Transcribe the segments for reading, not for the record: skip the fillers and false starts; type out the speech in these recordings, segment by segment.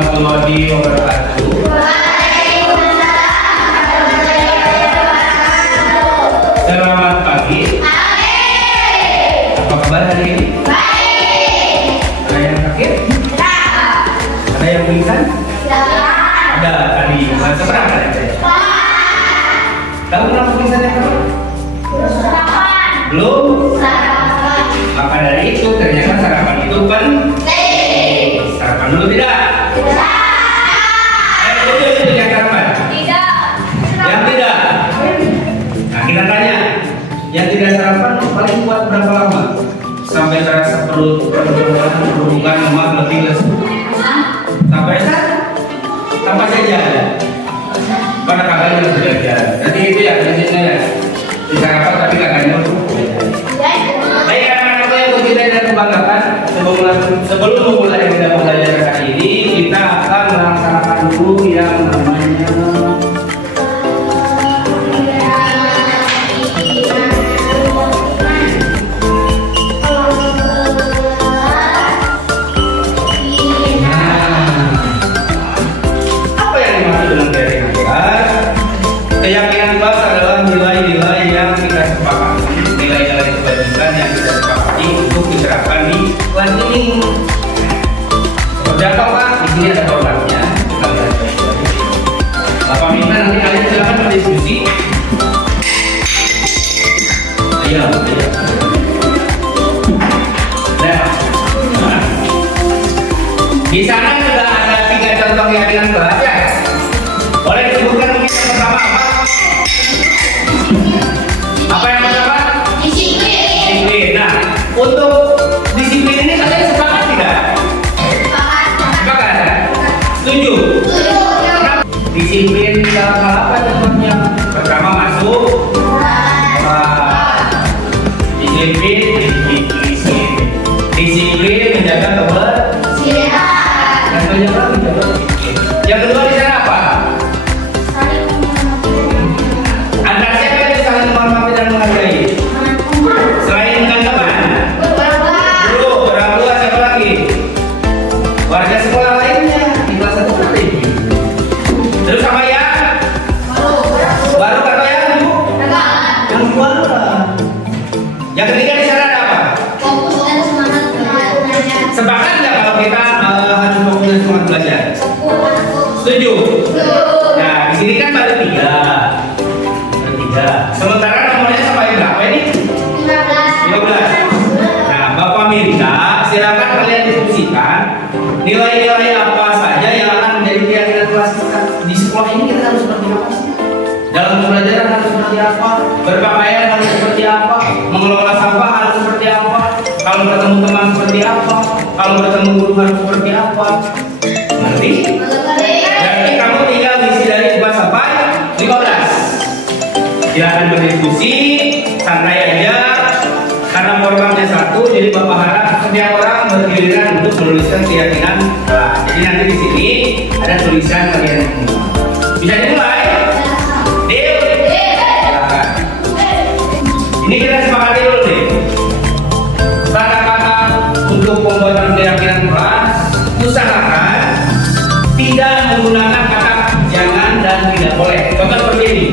warahmatullahi wabarakatuh. Selamat pagi. Apa kabar hari ini? Ada yang sakit? Ada yang pingsan? Ada tadi. Seberapa ada? Kamu kenapa pingsan yang kamu? Belum? Maka dari itu ternyata sarapan itu penting. Sarapan dulu tidak? Itu yang sarapan? Tidak. Yang tidak? Nah kita tanya, yang tidak sarapan paling kuat berapa lama? Sampai terasa perut berhubungan lemak lebih lesu. Sampai saja ada. Karena kakaknya harus belajar. Jadi itu ya prinsipnya ya. Di sarapan tapi kakaknya harus belajar. Baik anak-anak yang kita dan kebanggakan, sebelum memulai belajar hari ini, kita akan melaksanakan dulu yang namanya keyakinan kelas adalah nilai-nilai yang kita sepakati, nilai-nilai kebajikan yang kita sepakati untuk diterapkan di kelas ini. Seperti apa Pak? Di sini ada programnya. Kita lihat baik-baik. Bapak minta nanti kalian silakan berdiskusi. Ayo. Nah, di sana sudah ada 3 contoh keyakinan kelas ya. Boleh disebutkan mungkin yang pertama apa? Apa yang pertama? Disiplin. Nah, untuk disiplin ini kalian sepakat tidak? Sepakat. Setuju? Disiplin dalam hal apa contohnya? Pertama masuk. Disiplin menjaga kebersihan. Yang kedua di sana apa? Antara siapa yang saling menghormati dan menghargai? Selain dengan teman, guru, orang tua, siapa lagi? Warga sekolah lainnya di kelas 1 seperti ini. Terus sama yang baru atau yang baru lah. Yang ketiga di sana ada apa? Fokus dan semangat belajar. Sepakat nggak kalau kita harus fokus dan semangat belajar? Setuju? Nah, di sini kan baru 3. Sementara nomornya sampai berapa ini? 15. Nah, Bapak minta silakan kalian diskusikan nilai-nilai apa saja yang akan menjadi keyakinan kelas kita. Di sekolah ini kita harus seperti apa sih? Dalam pembelajaran harus seperti apa? Berpakaian harus seperti apa? Mengelola sampah harus seperti apa? Kalau bertemu teman seperti apa? Kalau bertemu guru harus seperti apa? Ngerti? Jadi kamu tinggal ngisi dari 4 sampai 15. Silahkan berdiskusi, santai aja. Karena programnya 1, jadi Bapak harap setiap orang bergiliran untuk menuliskan keyakinan. Nah, jadi nanti di sini ada tulisan kalian semua. Bisa dimulai? Deal? Silakan. Ini kita sepakati dulu deh. Kata-kata untuk pembuatan keyakinan kelas, usahakan tidak menggunakan kata jangan dan tidak boleh. Contoh seperti ini.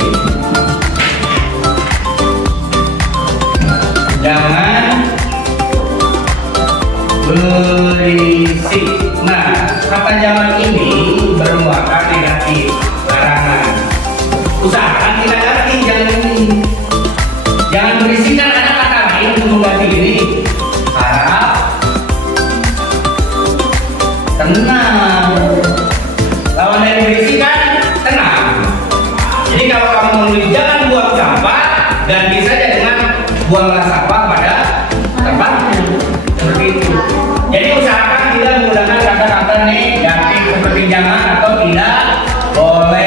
Jangan berisik. Nah, kata jangan ini bermuatan negatif, larangan. Usahakan tidak ganti jangan ini. Jangan berisik kan ada kata lain untuk mengganti ini. Harap, tenang. Lawan dari berisik kan tenang. Jadi kalau kamu menulis jangan buang sampah, ganti saja dengan buanglah sampah pada tempatnya. Seperti itu. Jadi usahakan tidak menggunakan kata-kata negatif seperti jangan atau tidak boleh.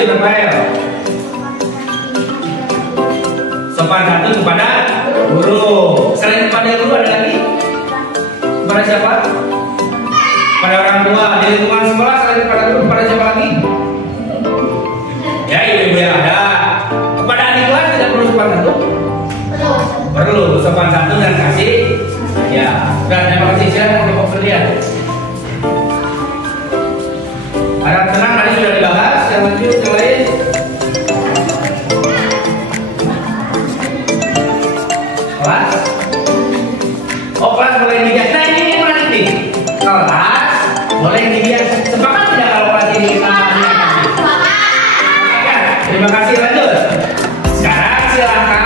Itu Rafael. Sopan santun kepada guru. Selain kepada guru ada lagi? Kepada siapa? Pada orang tua. Di lingkungan sekolah selain kepada guru, kepada siapa lagi? Ya, ibu yang ada. Kepada adik kelas tidak perlu sopan santun? Perlu sopan santun dan kasih. Ya, dan terima kasih. Silakan kelompok kalian. Harap tenang, tadi sudah dibahas. Yang lanjut, yang lain. Kelas? Oh, kelas boleh dibias. Nah, ini menarik nih. Kelas boleh dibias. Sepakat tidak kalau kelas ini kita terima kasih, lanjut. Sekarang silakan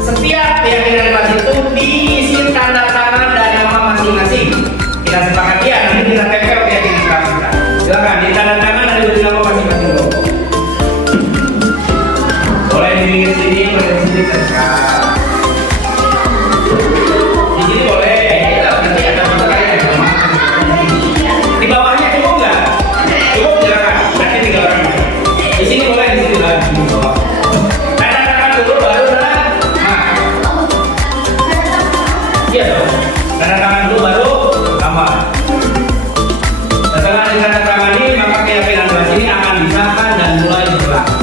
setiap yang kelas itu diisi tanda tangan dan nama masing-masing. Kita sepakat ya, nanti kita tempel ya di kelas kita. Silakan di tanda tangan dan diberi nama masing-masing kelompok. Boleh di sini, boleh di sini terdekat. Di sini boleh. Nanti ada pertanyaan yang sama. Di bawahnya cukup nggak? Cukup, silakan. Nanti 3 orang. Di sini boleh, di sini lagi. Tanda tangan dulu baru nah. Iya dong. Tanda tangan dulu baru nama. Setelah ditandatangani, maka keyakinan kelas ini akan disahkan dan mulai berlaku.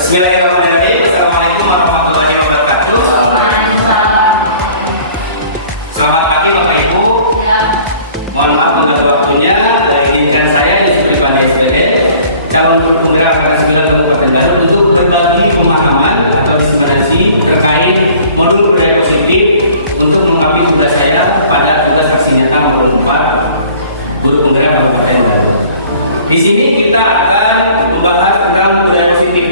Bismillahirrahmanirrahim. Assalamualaikum warahmatullahi wabarakatuh. Selamat pagi Bapak Ibu. Mohon maaf mengganggu waktunya. Izinkan saya Yusuf Ibn SPD, calon guru penggerak kelas 9 Kabupaten Garut untuk berbagi pemahaman atau inspirasi terkait modul budaya positif untuk mengabdi tugas saya pada tugas aksi nyata nomor 4 guru penggerak Kabupaten Garut. Di sini kita akan membahas tentang budaya positif.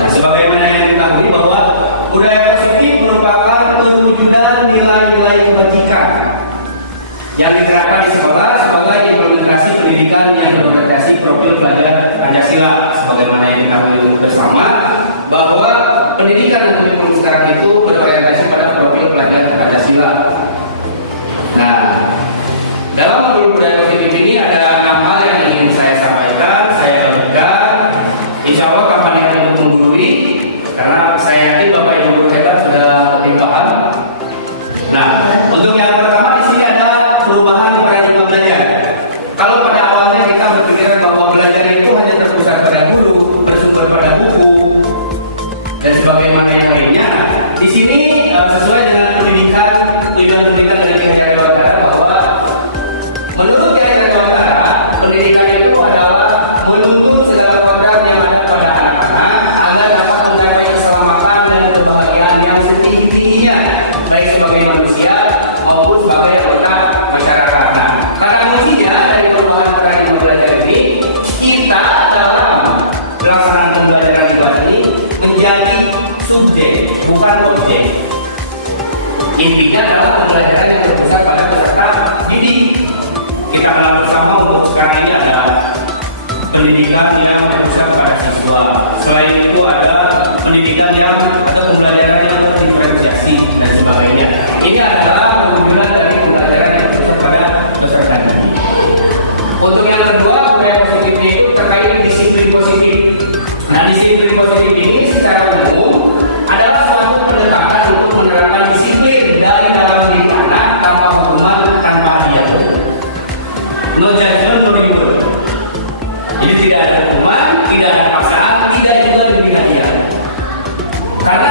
Nah, sebagaimana yang diketahui bahwa budaya positif merupakan perwujudan nilai-nilai kebajikan yang diterapkan di sekolah sebagai implementasi pendidikan yang berorientasi profil pelajar Pancasila. Sebagaimana yang diketahui bersama bahwa pendidikan kurikulum sekarang itu berorientasi pada profil pelajar Pancasila. Nah, dalam modul budaya positif ini ada 6 hal yang ingin saya sampaikan, saya bagikan. Insya Allah kapan yang untuk menggurui, karena saya yakin Bapak Ibu guru hebat sudah lebih paham. Nah, untuk yang pertama di sini ada perubahan paradigma belajar. Kalau pada awalnya kita berpikiran bahwa belajar itu hanya terpusat pada guru, bersumber pada buku, dan sebagaimana yang lainnya, di sini sesuai dengan pendidikan, tujuan pendidikan dari Kementerian Jawa Barat bahwa menurut Kementerian Jawa Barat, pendidikan itu adalah menuntut segala program yang ada pada anak-anak agar dapat mencapai keselamatan dan kebahagiaan yang setinggi-tingginya, baik sebagai manusia maupun sebagai anggota masyarakat. Nah, karena kuncinya dari perubahan paradigma belajar ini, kita dalam pelaksanaan pembelajaran di kelas ini menjadi subjek, bukan objek. Intinya adalah pembelajaran yang berpusat pada peserta didik. Kita kenal bersama untuk sekarang ini ada pendidikan yang berpusat pada siswa. Selain itu ada pendidikan yang atau pembelajaran yang terdiferensiasi dan sebagainya. Ini adalah perwujudan dari pembelajaran yang berpusat pada peserta didik. Untuk yang kedua, budaya positifnya itu terkait disiplin positif. Nah, disiplin positif ini secara umum adalah suatu pendekatan untuk menerapkan disiplin dari dalam diri anak tanpa hukuman, tanpa hadiah. No judgment, no reward. Jadi tidak ada hukuman, tidak ada paksaan, tidak juga diberi hadiah. Karena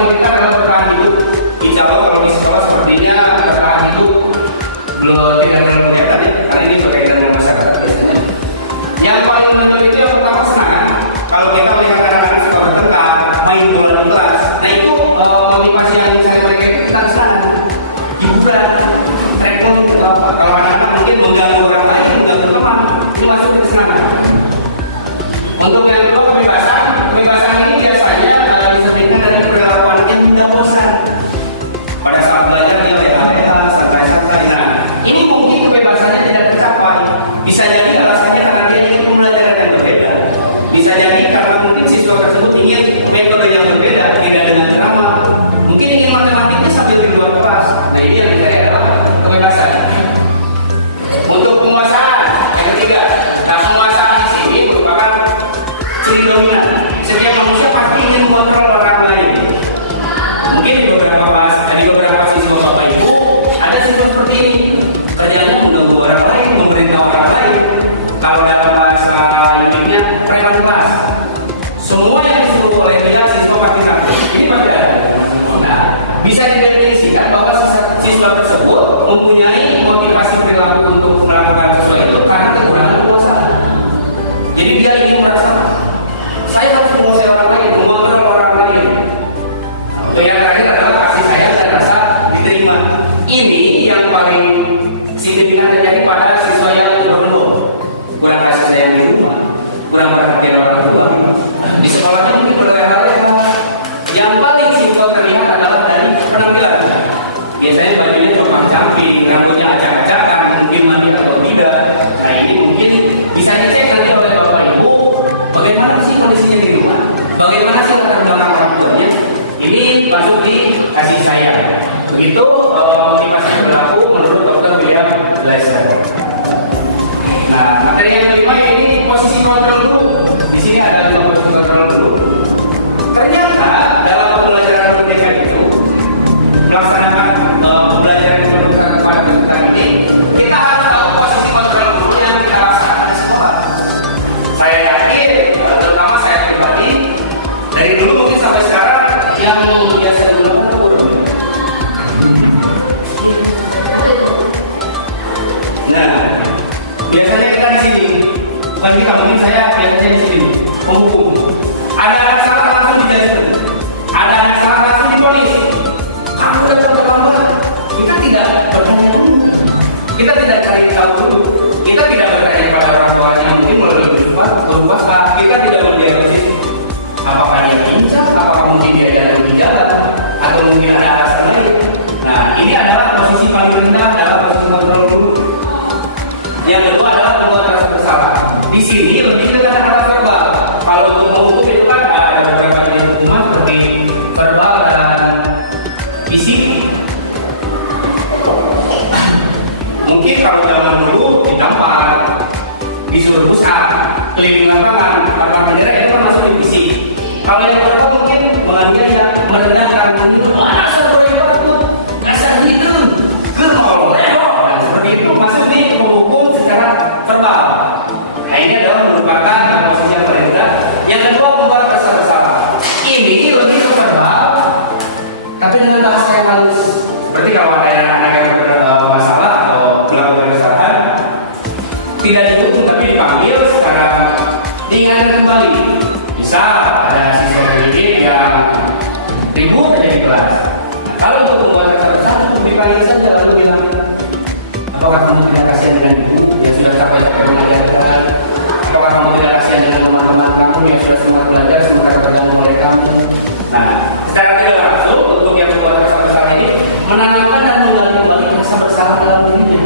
paling dekat adalah bertahan hidup. Insya Allah kalau di sekolah sepertinya bertahan hidup belum tidak terlalu kelihatan ya, karena ini berkaitan dengan masyarakat biasanya. Yang paling menentukan itu yang pertama senang. Kalau kita melihat anak-anak sekolah berdekat, main bola dalam kelas, nah itu motivasi yang saya berikan itu kita senang. Hiburan, trekking, kalau anak-anak mungkin mengganggu orang lain, mengganggu teman, itu masuk ke kesenangan. Untuk yang kedua kebebasan ini biasanya disebutkan dari perilaku yang tidak bosan. Pada saat belajar dia leha-leha, santai-santai. Nah, ini mungkin kebebasannya tidak tercapai. Bisa jadi alasannya karena dia ingin pembelajaran yang berbeda. Bisa jadi karena mungkin siswa tersebut ingin metode yang berbeda, tidak dengan ceramah. Mungkin ingin matematiknya sampai di luar kelas. Nah, ini yang dicari adalah kebebasan. Untuk penguasaan yang ketiga, nah penguasaan di sini merupakan ciri dominan. Setiap manusia pasti ingin mengontrol orang lain. Mungkin di beberapa siswa Bapak Ibu ada siswa seperti ini. Kerjanya mengganggu orang lain, memerintah orang lain. Kalau dalam bahasa hidupnya preman kelas. Semua yang disuruh oleh dia siswa pasti takut. Ini pasti ada. Nah, bisa didefinisikan bahwa siswa tersebut mempunyai motivasi perilaku untuk melakukan sesuatu itu karena kekurangan kekuasaan. Jadi dia ingin merasa saya harus menguasai orang lain, mengontrol orang lain. Untuk yang terakhir adalah kasih sayang dan rasa diterima. Ini yang paling signifikan terjadi pada siswa yang berpenuh. Kurang kasih sayang di rumah, kurang perhatian orang tua. Di sekolahnya mungkin berleha-leha. Yang paling simpel terlihat adalah dari penampilan. Biasanya bajunya cuma camping, rambutnya acak-acakan, mungkin mandi atau tidak. Nah ini mungkin bisa dicek nanti oleh Bapak Ibu. Bagaimana sih kondisinya di rumah? Bagaimana sih latar belakang orang tuanya? Ini masuk di kasih sayang. Begitu motivasi berlaku menurut Dr. William Glasser. Nah, materi yang kelima ini posisi kontrol dulu. Di sini ada 5 posisi kontrol dulu. Ternyata dalam pembelajaran merdeka itu melaksanakan pembelajaran yang berdasarkan kepada peserta ini, kita harus tahu posisi kontrol dulu yang kita laksanakan di sekolah. Saya yakin, terutama saya pribadi, dari dulu mungkin sampai sekarang yang biasa dulu nah, biasanya kita di sini, bukan kita, mungkin saya biasanya di sini, penghukum. Ada anak salah langsung dijelasin, ada anak salah langsung diponis. Kamu datang terlambat. Kita tidak bertanya dulu, kita tidak cari tahu dulu, kita tidak bertanya kepada orang tuanya mungkin melalui berupa kita tidak mendiagnosis apakah dia pincang, apakah mungkin dia ada gejala, atau mungkin ada alasan lain. Nah, ini adalah posisi paling rendah dalam proses kontrol dulu. Yang kedua adalah membuat rasa bersalah. Di sini lebih dekat dengan verbal. Kalau untuk menghukum itu kan ada beberapa jenis hukuman seperti verbal dan fisik. Mungkin kalau zaman dulu ditampar, disuruh push up, keliling lapangan, karena menyerah itu masuk di fisik. Kalau yang verbal mungkin menganiaya, merendahkan, menghitung, asal berlewat, asal hidup, gerol, seperti itu masuk di menghukum secara verbal. Nah ini adalah merupakan posisi yang paling rendah. Yang kedua membuat rasa bersalah. Ini lebih ke verbal, tapi dengan bahasa yang halus. Seperti kalau ada anak-anak yang bermasalah atau melakukan kesalahan, tidak dihukum tapi dipanggil secara diingatkan kembali. Bisa ada siswa pendidik yang ribut aja di kelas. Nah, kalau untuk membuat rasa bersalah, dipanggil saja lalu bilang, apakah kamu tidak kasihan dengan ibu yang sudah capek-capek mengajarkan? Apakah kamu tidak kasihan dengan teman-teman kamu yang sudah semangat belajar, semangat bergabung oleh kamu? Nah, secara tidak langsung untuk yang membuat rasa bersalah ini menanamkan dan menggali kembali rasa bersalah dalam dirinya.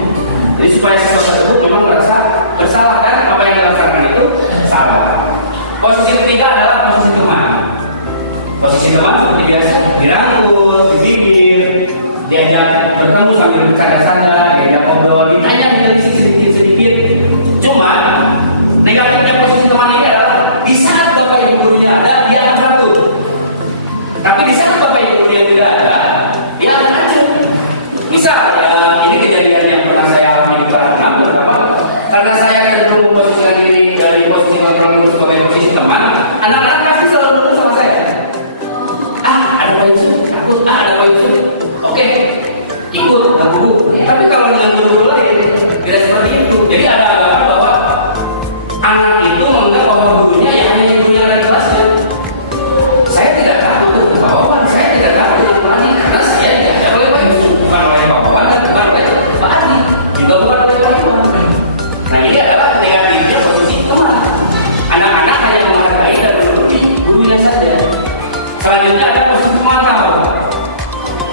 Jadi supaya siswa tersebut memang merasa bersalah dan apa yang dilakukan itu salah. Posisi ketiga adalah posisi teman. Posisi teman seperti biasa dirangkul, dibibir, diajak bertemu sambil bercanda-canda, diajak ngobrol, ditanya ditelisik sedikit-sedikit. Cuma negatifnya posisi teman ini adalah di saat bapak ibu gurunya ada, dia akan beratur. Tapi di saat bapak ibu gurunya tidak ada, dia akan hancur. Misal, ini kejadian yang pernah saya alami di kelas 6 terutama karena saya cenderung memposisikan diri dari posisi kontrol sebagai posisi teman, anak-anak pasti selalu menurut sama saya. Ada poin itu, oke, ikut dengan guru. Tapi kalau dengan guru lain tidak seperti itu. Jadi ada agama bahwa anak itu menganggap bahwa gurunya yang hanya gurunya ada di kelasnya. Saya tidak takut untuk bawahan, saya tidak takut dengan Pak Adi karena saya diajar oleh Pak Yusuf, bukan oleh bawahan dan bukan oleh Pak Adi, juga bukan oleh Pak Yusuf. Nah ini adalah negatifnya posisi teman. Anak-anak hanya menghargai dan menuruti gurunya saja. Selanjutnya ada posisi pemantau.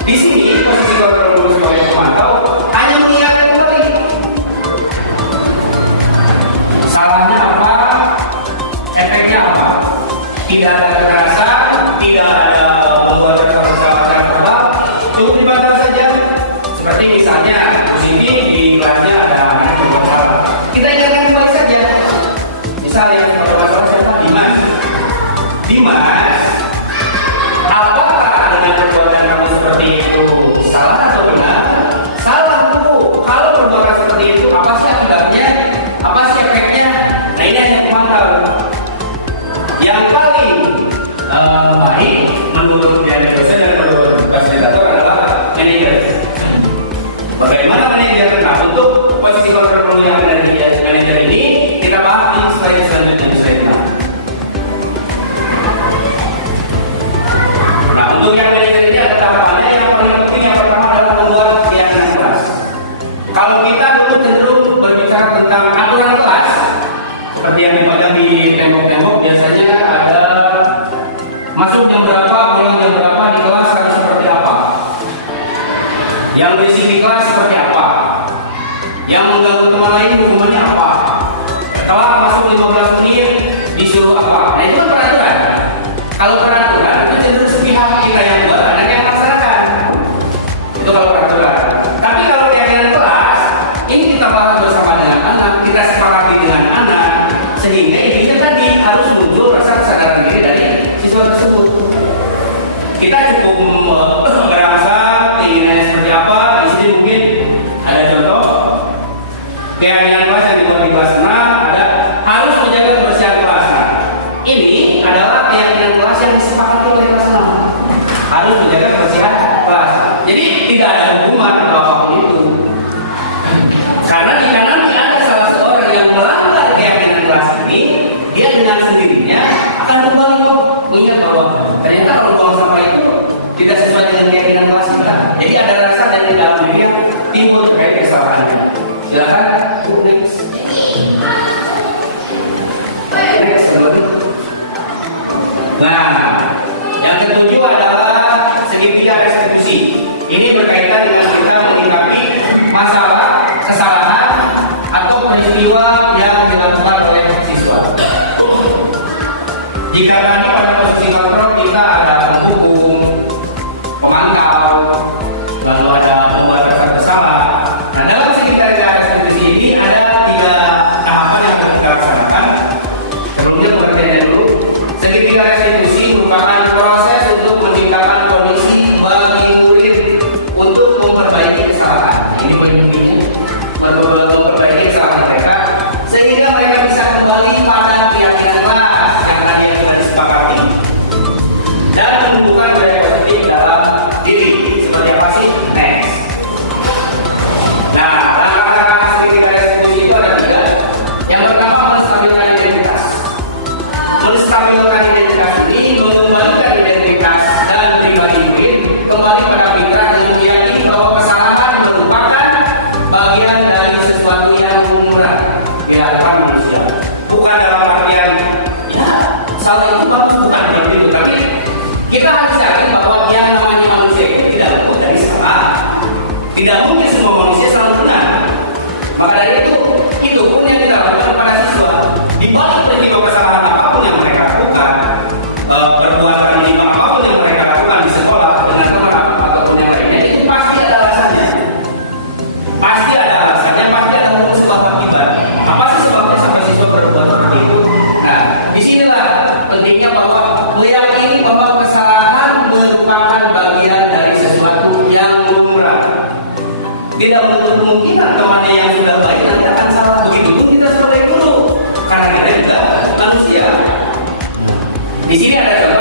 Di sini posisi guru sebagai pemantau hanya mengingatkan kembali. Salahnya apa? Efeknya apa? Tidak ada kekerasan, tidak ada pembuatan kesalahan verbal, cukup dibantah saja. Seperti misalnya posisi di kelasnya ada anak yang berbuat salah, kita ingatkan kembali saja. Misal yang berbuat salah siapa? Dimas, apakah dengan perbuatan kamu seperti itu salah atau benar? Salah Bu. Kalau perbuatan seperti itu apa sih akibatnya? Apa sih efeknya? Nah ini hanya pemantau. Yang paling baik menurut pilihan dosen dan menurut fasilitator adalah manajer. Bagaimana manajer? Nah untuk posisi kontrol yang ada di manajer ini kita bahas di slide selanjutnya di slide 6. Nah untuk yang manajer ini ada tahapannya. Yang paling penting yang pertama adalah membuat keyakinan kelas. Kalau kita dulu cenderung berbicara tentang aturan kelas, seperti yang dipajang di tembok-tembok, biasanya ada masuk jam berapa, pulang jam berapa, di kelas harus seperti apa, yang berisik di kelas seperti apa, yang mengganggu teman lain hukumannya apa, setelah masuk 15 menit disuruh apa. Nah itu kan peraturan. Kalau peraturan itu cenderung sepihak, kita yang buat dan yang melaksanakan. Itu kalau peraturan. Tapi kalau keyakinan kelas, ini kita bahas bersama dengan anak, kita sepakati dengan anak, sehingga intinya tadi harus muncul rasa kesadaran diri dari siswa tersebut. Kita cukup merasa keinginannya seperti apa. Di sini mungkin ada contoh keyakinan kelas yang dibuat di kelas 6 ada harus menjaga kebersihan kelas. Ini adalah keyakinan kelas yang disepakati oleh kelas 6. Harus menjaga kebersihan kelas. Jadi tidak ada hukuman atau apapun itu. Karena jika nanti ada salah seorang yang melanggar keyakinan kelas ini, dia dengan sendirinya akan kembali mengingat bahwa ternyata kalau buang sampah itu tidak sesuai dengan keyakinan kelas kita. Jadi ada rasa dan di dalam diri yang timbul terkait kesalahannya. Silakan, next. Nah, yang ketujuh adalah segitiga restitusi. Ini berkaitan dengan kita menyikapi masalah, kesalahan atau peristiwa yang dilakukan oleh siswa. Jika tadi pada posisi kontrol kita ada penghukum, pemantau, lalu ada pembuat rasa bersalah. Nah dalam segitiga restitusi ini ada 3 tahapan yang harus kita laksanakan. Sebelumnya bertanya dulu, segitiga restitusi merupakan proses untuk meningkatkan kondisi bagi murid untuk memperbaiki kesalahan. Ini poin-poinnya, memperbaiki kesalahan mereka sehingga mereka bisa kembali pada keyakinan kelas karena dia sudah disepakati dan menumbuhkan budaya positif dalam diri. Seperti apa sih? Next. Nah, langkah-langkah segitiga restitusi itu ada 3. Yang pertama menstabilkan identitas. Menstabilkan identitas ini mengembalikan identitas dan pribadi murid kembali pada fitrah dan meyakini bahwa kesalahan merupakan bagian dari sesuatu yang lumrah di hadapan manusia. Bukan dalam artian ya salah itu bagus, bukan seperti itu, tapi kita harus yakin bahwa yang namanya manusia itu tidak luput dari salah. Tidak mungkin semua manusia selalu benar. Maka dari itu pun yang kita lakukan pada siswa. Di balik peristiwa kesalahan apapun yang mereka lakukan, perbuatan lima apapun yang mereka lakukan di sekolah dengan teman ataupun yang lainnya, itu pasti ada alasannya. Pasti ada alasannya, pasti ada sebab akibat. Apa sih sebabnya sampai siswa berbuat seperti itu? Nah, disinilah pentingnya bahwa meyakini bahwa kesalahan merupakan bagian dari sesuatu yang lumrah. Tidak menutup kemungkinan teman yang sudah baik nanti akan salah. Begitupun kita sebagai guru, karena kita juga manusia. Di sini ada contoh